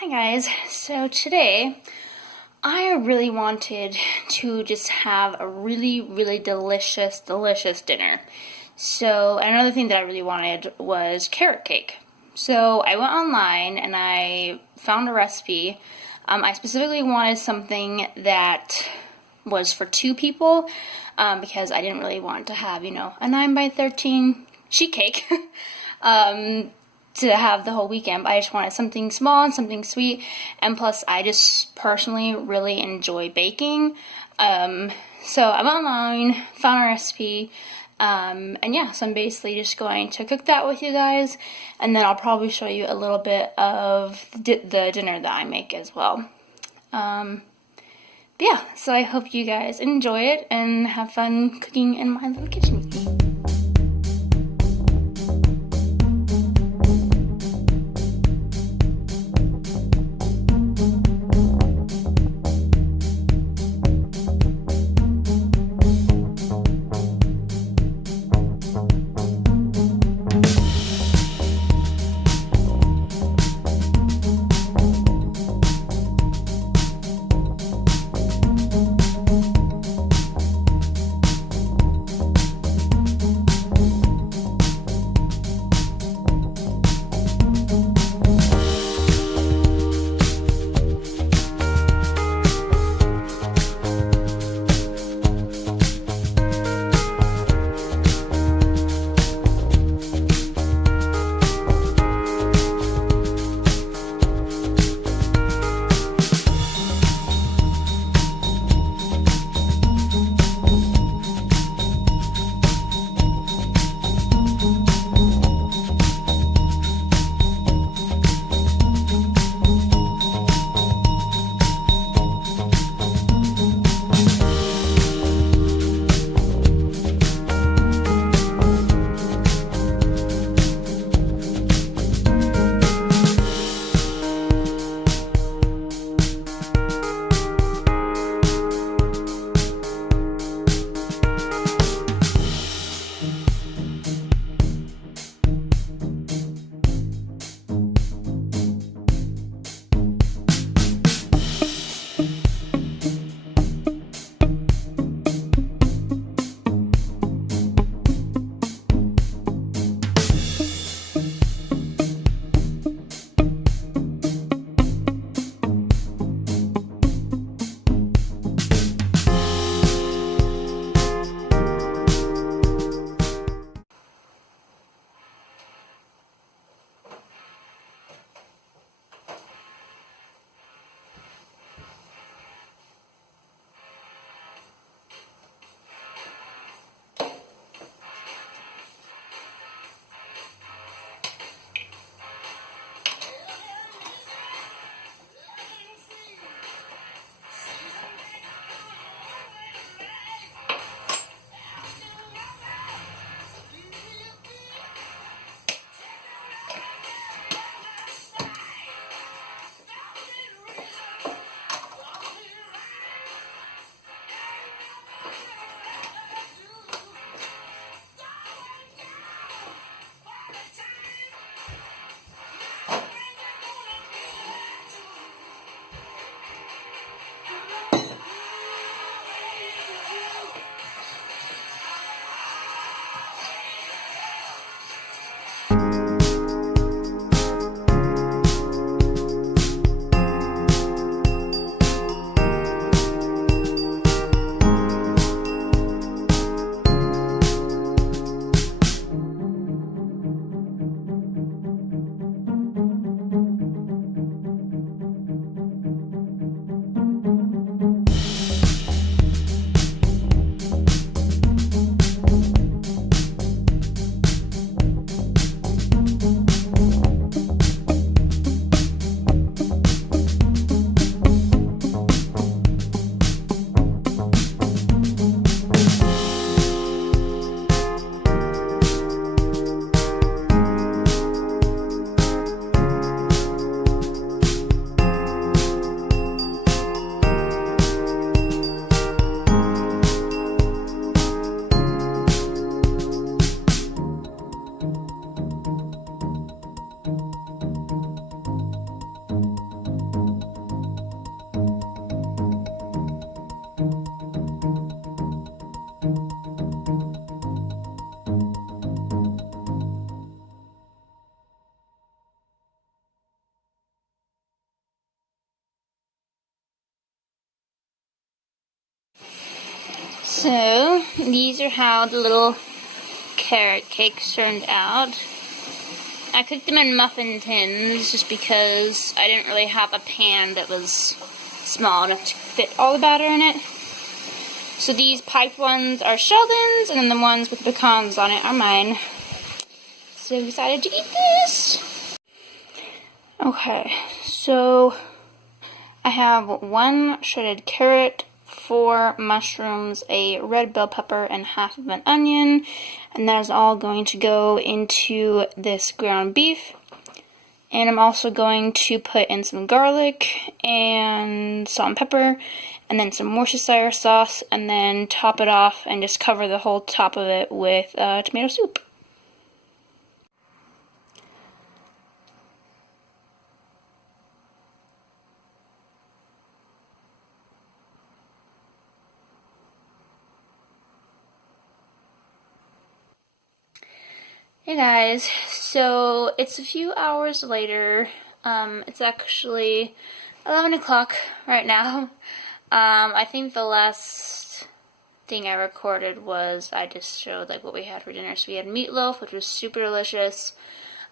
Hi guys, so today I really wanted to just have a really delicious dinner. So another thing that I really wanted was carrot cake. So I went online and I found a recipe. I specifically wanted something that was for two people because I didn't really want to have, a 9 by 13 sheet cake. To have the whole weekend, but I just wanted something small and something sweet, and plus I just personally really enjoy baking. So I went online, found a recipe, and yeah, so I'm basically just going to cook that with you guys, and then I'll probably show you a little bit of the dinner that I make as well. Yeah, so I hope you guys enjoy it and have fun cooking in my little kitchen with me. So, these are how the little carrot cakes turned out. I cooked them in muffin tins just because I didn't really have a pan that was small enough to fit all the batter in it. So these piped ones are Sheldon's, and then the ones with pecans on it are mine. So I'm excited to eat this. Okay, so I have 1 shredded carrot, 4 mushrooms, a red bell pepper, and half of an onion, and that is all going to go into this ground beef. And I'm also going to put in some garlic and salt and pepper, and then some Worcestershire sauce, and then top it off and just cover the whole top of it with tomato soup. Hey guys, so it's a few hours later. It's actually 11 o'clock right now. I think the last thing I recorded was I just showed like what we had for dinner. So we had meatloaf, which was super delicious,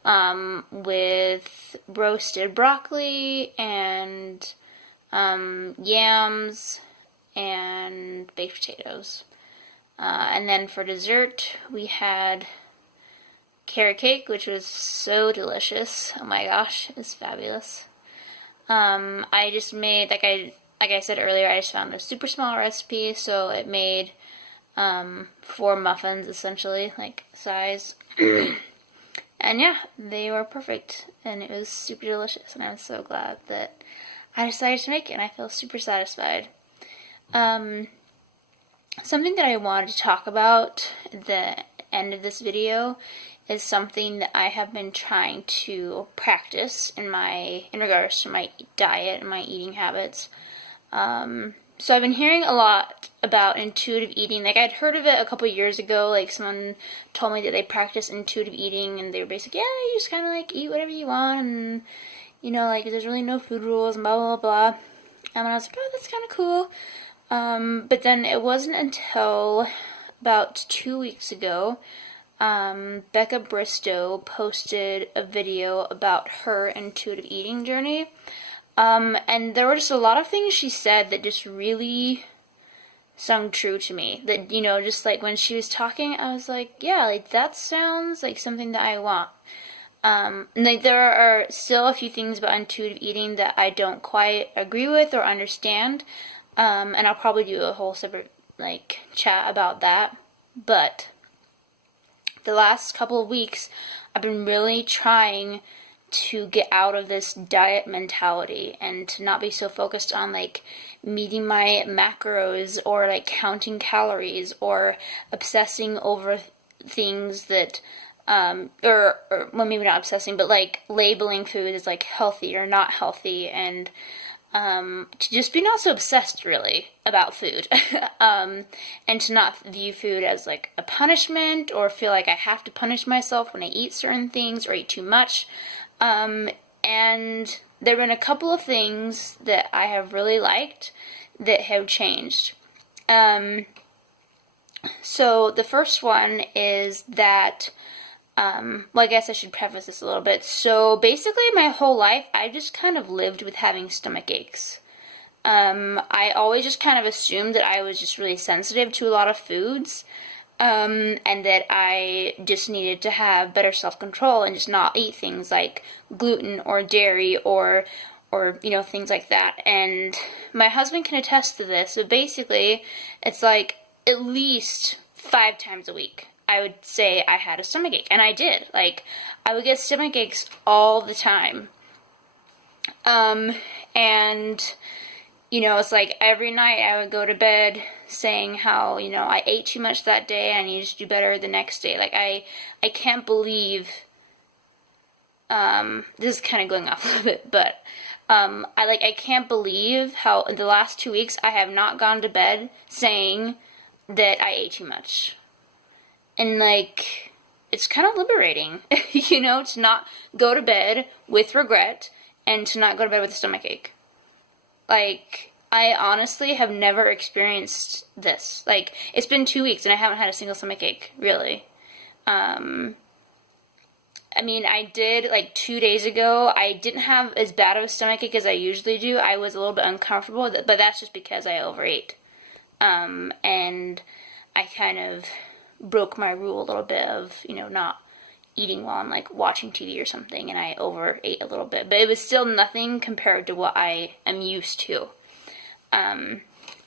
with roasted broccoli and yams and baked potatoes. And then for dessert, we had carrot cake, which was so delicious. Oh my gosh, it was fabulous. I just made, like I said earlier, I just found a super small recipe, so it made 4 muffins essentially, like size. And yeah, they were perfect, and it was super delicious, and I'm so glad that I decided to make it, and I feel super satisfied. Something that I wanted to talk about at the end of this video is something that I have been trying to practice in regards to my diet and my eating habits. So I've been hearing a lot about intuitive eating. Like, I'd heard of it a couple years ago. Like, someone told me that they practice intuitive eating, and they were basically, yeah, you just kind of like eat whatever you want, and you know, like there's really no food rules and blah blah blah. And I was like, oh, that's kind of cool. But then it wasn't until about 2 weeks ago, Becca Bristow posted a video about her intuitive eating journey. And there were just a lot of things she said that just really sung true to me. That, you know, just like when she was talking, I was like, yeah, like that sounds like something that I want. Like there are still a few things about intuitive eating that I don't quite agree with or understand. And I'll probably do a whole separate, like, chat about that. But the last couple of weeks, I've been really trying to get out of this diet mentality and to not be so focused on, like, meeting my macros or, like, counting calories or obsessing over things that, well, maybe not obsessing, but, like, labeling food as, like, healthy or not healthy, and to just be not so obsessed, really, about food. And to not view food as, like, a punishment or feel like I have to punish myself when I eat certain things or eat too much. And there have been a couple of things that I have really liked that have changed. So the first one is that, well, I guess I should preface this a little bit. So basically my whole life, I just kind of lived with having stomach aches. I always just kind of assumed that I was just really sensitive to a lot of foods, and that I just needed to have better self-control and just not eat things like gluten or dairy or you know, things like that. And my husband can attest to this. So basically, it's like at least 5 times a week I would say I had a stomach ache, and I did. Like, I would get stomach aches all the time. And you know, it's like every night I would go to bed saying how, you know, I ate too much that day, I need to do better the next day. Like, I can't believe, this is kind of going off a little bit, but, I can't believe how in the last 2 weeks I have not gone to bed saying that I ate too much. And, like, it's kind of liberating, you know, to not go to bed with regret and to not go to bed with a stomachache. Like, I honestly have never experienced this. Like, it's been 2 weeks and I haven't had a single stomach ache, really. I mean, I did, like, 2 days ago. I didn't have as bad of a stomach ache as I usually do. I was a little bit uncomfortable, but that's just because I overate. And I kind of broke my rule a little bit of, not eating while I'm, like, watching TV or something, and I overate a little bit. But it was still nothing compared to what I am used to.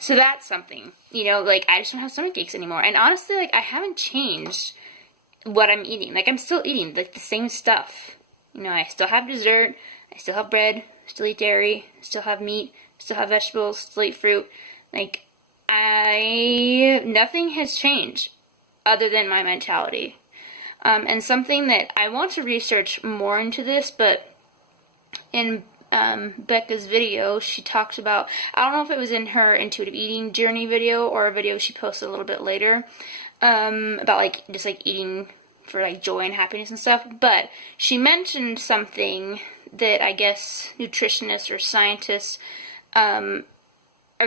So that's something, like, I just don't have stomach aches anymore. And honestly, like, I haven't changed what I'm eating. Like, I'm still eating, like, the same stuff. I still have dessert, I still have bread, still eat dairy, still have meat, still have vegetables, still eat fruit. Like, nothing has changed other than my mentality. And something that I want to research more into this, but in Becca's video, she talked about, I don't know if it was in her intuitive eating journey video or a video she posted a little bit later, about, like, just, like, eating for, like, joy and happiness and stuff, but she mentioned something that I guess nutritionists or scientists are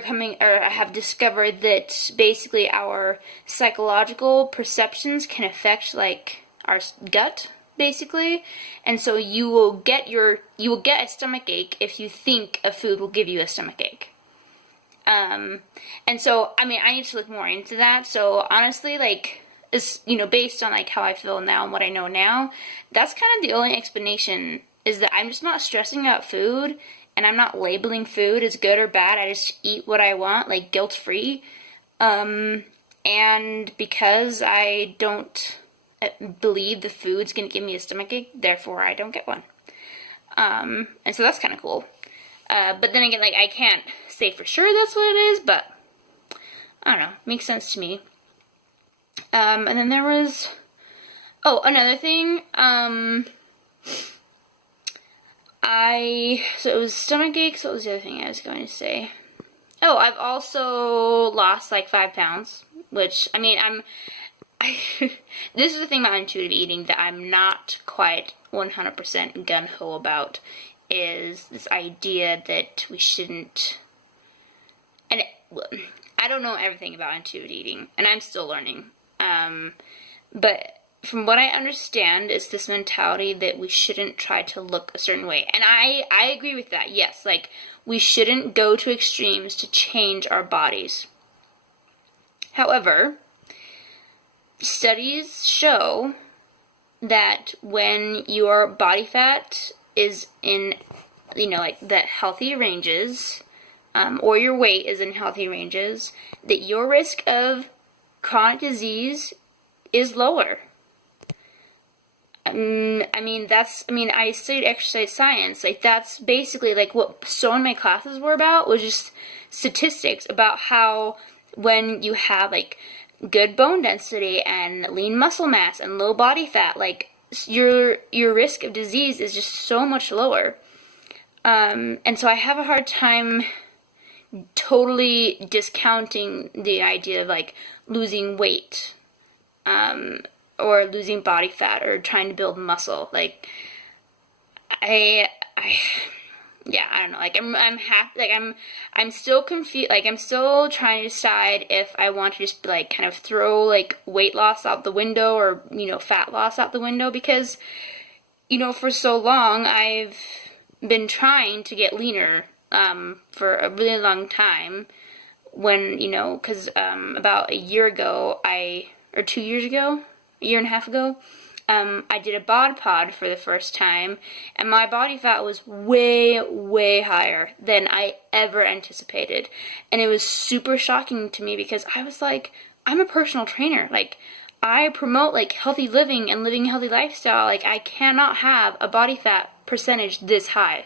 coming, or have discovered, that basically our psychological perceptions can affect, like, our gut, basically, and so you will get a stomach ache if you think a food will give you a stomach ache. And so, I mean, I need to look more into that. So honestly, like, it's, based on, like, how I feel now and what I know now, that's kind of the only explanation, is that I'm just not stressing about food, and I'm not labeling food as good or bad. I just eat what I want, like, guilt-free. And because I don't believe the food's gonna give me a stomach ache, therefore I don't get one. And so that's kind of cool. But then again, like, I can't say for sure that's what it is, but I don't know, makes sense to me. And then there was, another thing, so it was stomach aches. What was the other thing I was going to say? Oh, I've also lost, like, 5 pounds, which, I mean, this is the thing about intuitive eating that I'm not quite 100% gung-ho about, is this idea that we shouldn't, and I don't know everything about intuitive eating, and I'm still learning, but from what I understand, it's this mentality that we shouldn't try to look a certain way, and I agree with that. Yes, like, we shouldn't go to extremes to change our bodies. However, studies show that when your body fat is in, like, the healthy ranges, or your weight is in healthy ranges, that your risk of chronic disease is lower. I studied exercise science. Like, that's basically, like, what so in my classes were about, was just statistics about how when you have, like, good bone density and lean muscle mass and low body fat, like, your risk of disease is just so much lower. And so I have a hard time totally discounting the idea of, like, losing weight, or losing body fat, or trying to build muscle. Like, I don't know, like, I'm happy, like, I'm still confused, like, I'm still trying to decide if I want to just, like, kind of throw, like, weight loss out the window, or, fat loss out the window, because, for so long, I've been trying to get leaner, for a really long time, when, because, about a year ago, or 2 years ago, a year and a half ago, I did a bod pod for the first time, and my body fat was way, way higher than I ever anticipated. And it was super shocking to me, because I was like, I'm a personal trainer. Like, I promote, like, healthy living and living a healthy lifestyle. Like, I cannot have a body fat percentage this high.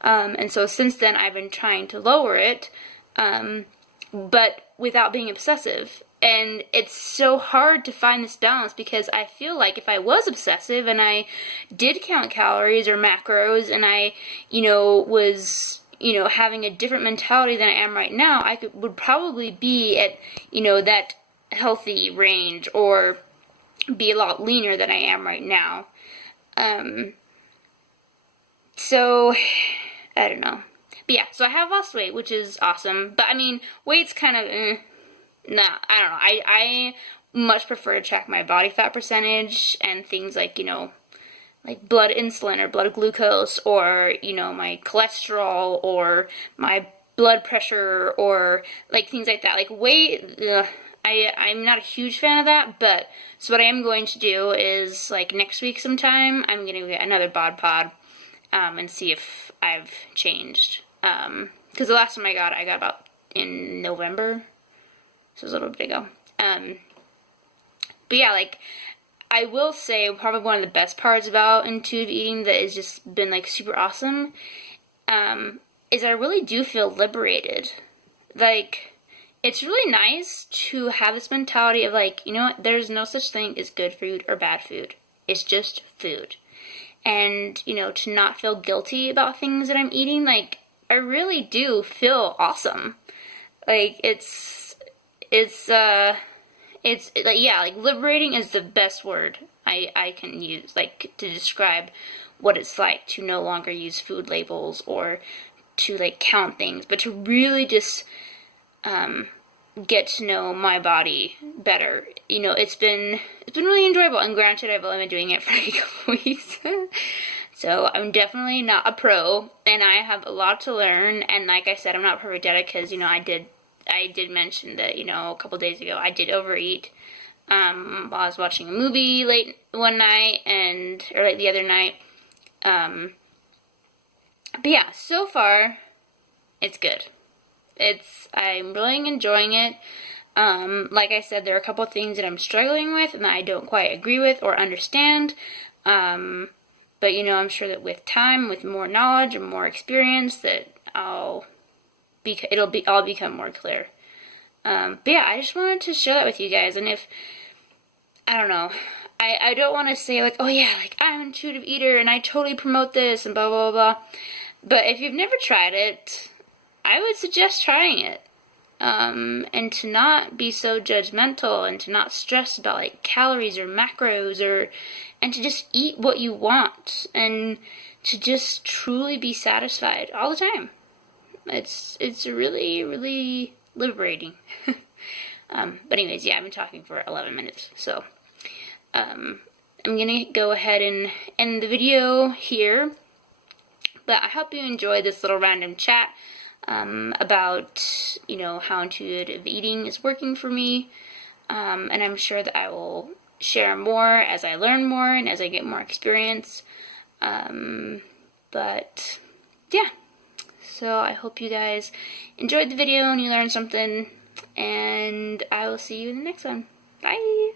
And so since then, I've been trying to lower it, but without being obsessive. And it's so hard to find this balance, because I feel like if I was obsessive and I did count calories or macros, and I, was, having a different mentality than I am right now, I would probably be at, that healthy range, or be a lot leaner than I am right now. So, I don't know. But yeah, so I have lost weight, which is awesome. But I mean, weight's kind of, nah, I don't know. I much prefer to track my body fat percentage and things like, you know, like blood insulin or blood glucose, or, you know, my cholesterol or my blood pressure, or like things like that. Like weight, I'm not a huge fan of that, but so what I am going to do is, like, next week sometime, I'm going to get another bod pod and see if I've changed. Because the last time I got about in November, so it was a little bit ago. But yeah, like, I will say probably one of the best parts about intuitive eating that has just been, like, super awesome, is I really do feel liberated. Like, it's really nice to have this mentality of, like, you know what, there's no such thing as good food or bad food. It's just food. And, you know, to not feel guilty about things that I'm eating, like, I really do feel awesome. Like, it's like, yeah, like, liberating is the best word I can use, like, to describe what it's like to no longer use food labels or to, like, count things, but to really just get to know my body better. You know, it's been really enjoyable, and granted, I've only been doing it for a couple weeks, so I'm definitely not a pro, and I have a lot to learn. And like I said, I'm not perfect at it, because, you know, I did mention that, you know, a couple days ago I did overeat while I was watching a movie late one night, or late the other night. But yeah, so far it's good. I'm really enjoying it. Like I said, there are a couple things that I'm struggling with and that I don't quite agree with or understand. But, you know, I'm sure that with time, with more knowledge and more experience, that it'll all become more clear. But yeah, I just wanted to share that with you guys. And if, I don't know, I don't want to say, like, oh yeah, like, I'm an intuitive eater and I totally promote this and blah, blah, blah. But if you've never tried it, I would suggest trying it. And to not be so judgmental, and to not stress about, like, calories or macros, and to just eat what you want, and to just truly be satisfied all the time. It's really, really liberating. But anyways, yeah, I've been talking for 11 minutes, so I'm gonna go ahead and end the video here. But I hope you enjoyed this little random chat about, you know, how intuitive eating is working for me. And I'm sure that I will share more as I learn more and as I get more experience. But yeah, so I hope you guys enjoyed the video and you learned something, and I will see you in the next one. Bye!